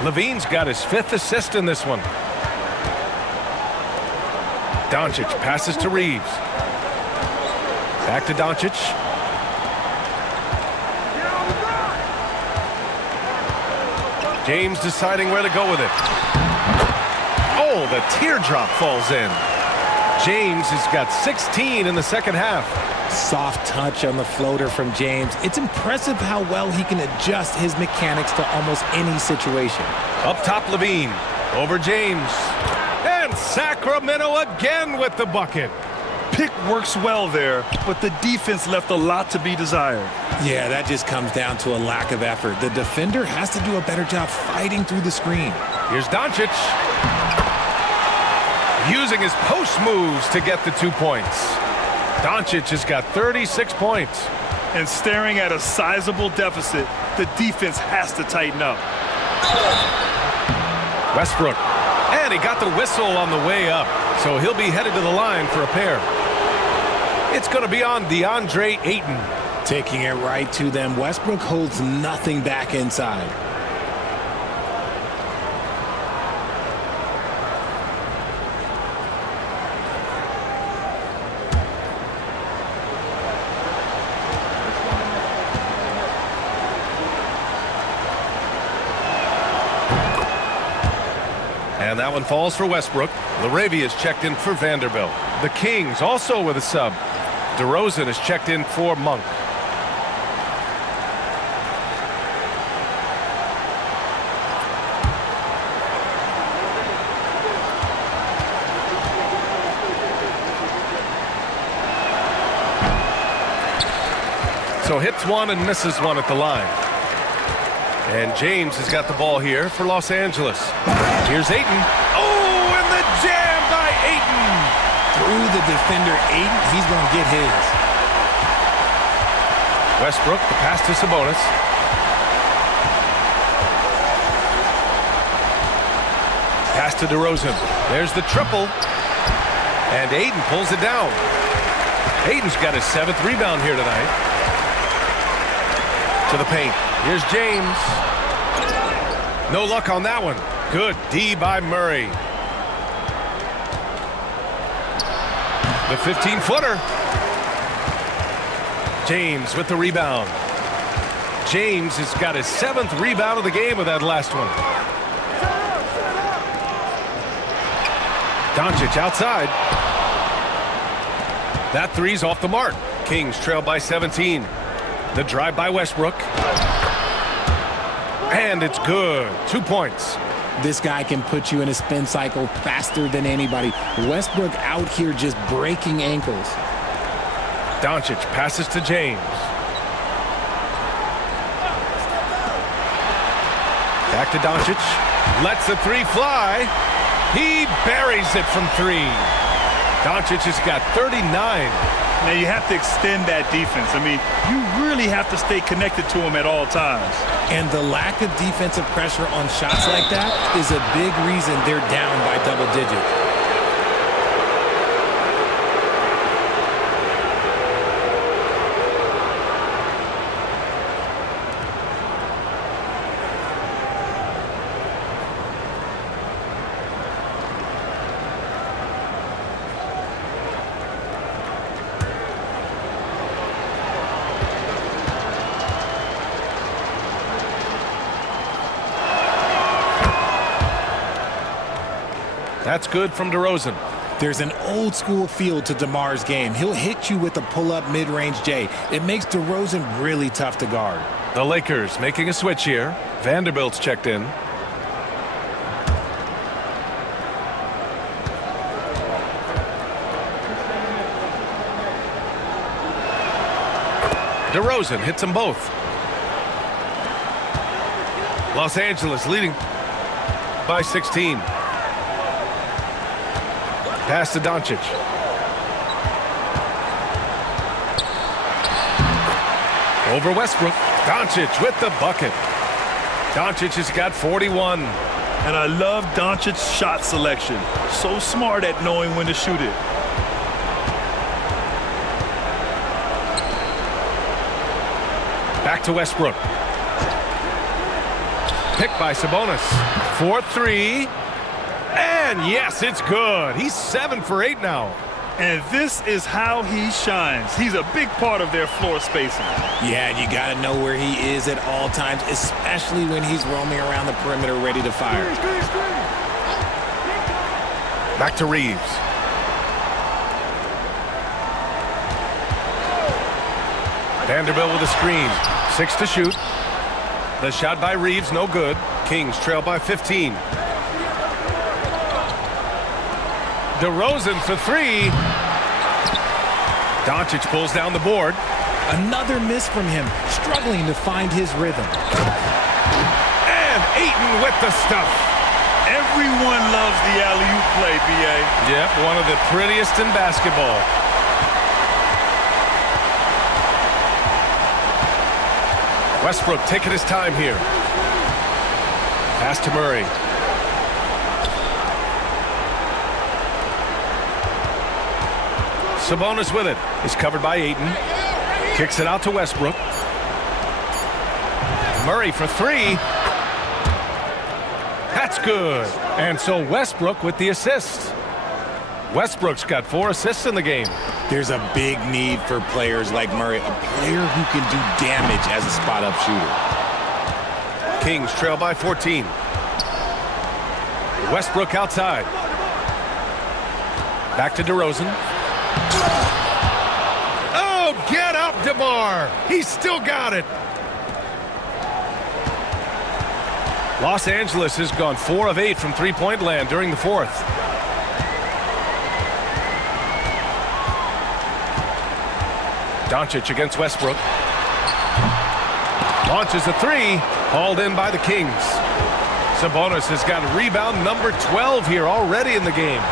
Levine's got his 5th assist in this one. Doncic passes to Reeves. Back to Doncic. James deciding where to go with it. Oh, the teardrop falls in. James has got 16 in the second half. Soft touch on the floater from James. It's impressive how well he can adjust his mechanics to almost any situation. Up top, Levine. Over James. And Sacramento again with the bucket. Pick works well there, but the defense left a lot to be desired. Yeah, that just comes down to a lack of effort. The defender has to do a better job fighting through the screen. Here's Doncic. Using his post moves to get the 2 points. Doncic has got 36 points. And staring at a sizable deficit, the defense has to tighten up. Westbrook. And he got the whistle on the way up, so he'll be headed to the line for a pair. It's going to be on DeAndre Ayton. Taking it right to them. Westbrook holds nothing back inside. And that one falls for Westbrook. Laravia's checked in for Vanderbilt. The Kings also with a sub. DeRozan is checked in for Monk. So hits one and misses one at the line. And James has got the ball here for Los Angeles. Here's Ayton. Oh, and the jam by Ayton. Through the defender, Ayton, he's going to get his. Westbrook, the pass to Sabonis. Pass to DeRozan. There's the triple. And Ayton pulls it down. Ayton's got his 7th rebound here tonight. To the paint. Here's James. No luck on that one. Good D by Murray. The 15-footer. James with the rebound. James has got his 7th rebound of the game with that last one. Doncic outside. That three's off the mark. Kings trail by 17. The drive by Westbrook. And it's good. 2 points. This guy can put you in a spin cycle faster than anybody. Westbrook out here just breaking ankles. Doncic passes to James. Back to Doncic. Lets the three fly. He buries it from 3. Doncic has got 39. Now you have to extend that defense. I mean, you really have to stay connected to him at all times. And the lack of defensive pressure on shots like that is a big reason they're down by double digits. That's good from DeRozan. There's an old school feel to DeMar's game. He'll hit you with a pull-up mid-range J. It makes DeRozan really tough to guard. The Lakers making a switch here. Vanderbilt's checked in. DeRozan hits them both. Los Angeles leading by 16. Pass to Doncic. Over Westbrook. Doncic with the bucket. Doncic has got 41. And I love Doncic's shot selection. So smart at knowing when to shoot it. Back to Westbrook. Picked by Sabonis. 4-3. And yes, it's good. He's 7 for 8 now. And this is how he shines. He's a big part of their floor spacing. Yeah, you got to know where he is at all times, especially when he's roaming around the perimeter ready to fire. Back to Reeves. Vanderbilt with a screen. 6 to shoot. The shot by Reeves, no good. Kings trail by 15. DeRozan for three. Doncic pulls down the board. Another miss from him, struggling to find his rhythm. And Ayton with the stuff. Everyone loves the alley-oop play, B.A. Yep, one of the prettiest in basketball. Westbrook taking his time here. Pass to Murray. Sabonis with it. He's covered by Ayton. Kicks it out to Westbrook. Murray for three. That's good. And so Westbrook with the assist. Westbrook's got 4 assists in the game. There's a big need for players like Murray, a player who can do damage as a spot-up shooter. Kings trail by 14. Westbrook outside. Back to DeRozan. Oh, get up, DeMar. He's still got it. Los Angeles has gone 4 of 8 from three-point land during the fourth. Doncic against Westbrook. Launches a three. Hauled in by the Kings. Sabonis has got rebound number 12 here already in the game.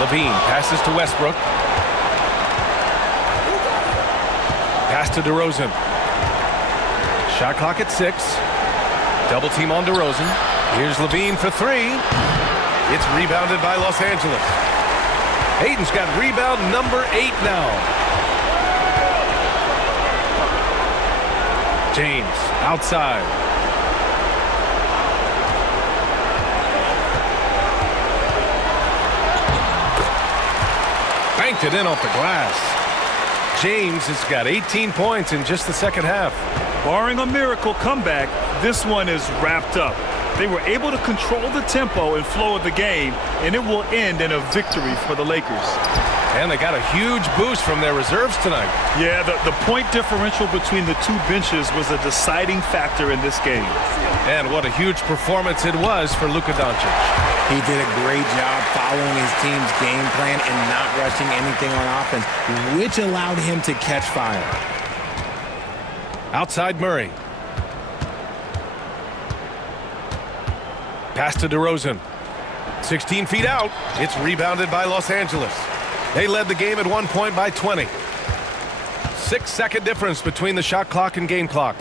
Levine passes to Westbrook. Pass to DeRozan. Shot clock at 6. Double team on DeRozan. Here's Levine for three. It's rebounded by Los Angeles. Ayton's got rebound number 8 now. James outside. Banked it in off the glass. James has got 18 points in just the second half. Barring a miracle comeback, this one is wrapped up. They were able to control the tempo and flow of the game, and it will end in a victory for the Lakers. And they got a huge boost from their reserves tonight. Yeah, the point differential between the two benches was a deciding factor in this game. And what a huge performance it was for Luka Doncic. He did a great job following his team's game plan and not rushing anything on offense, which allowed him to catch fire. Outside Murray. Pass to DeRozan. 16 feet out. It's rebounded by Los Angeles. They led the game at 1 point by 20. 6-second difference between the shot clock and game clock.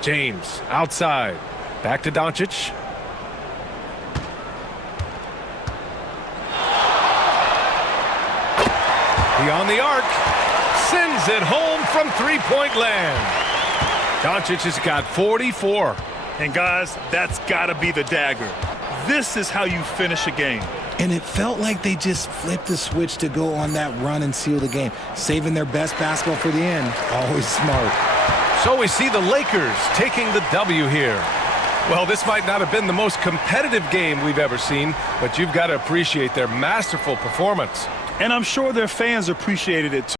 James outside. Back to Doncic. Beyond the arc. Sends it home from three-point land. Doncic has got 44. And guys, that's got to be the dagger. This is how you finish a game. And it felt like they just flipped the switch to go on that run and seal the game, saving their best basketball for the end. Always smart. So we see the Lakers taking the W here. Well, this might not have been the most competitive game we've ever seen, but you've got to appreciate their masterful performance. And I'm sure their fans appreciated it too.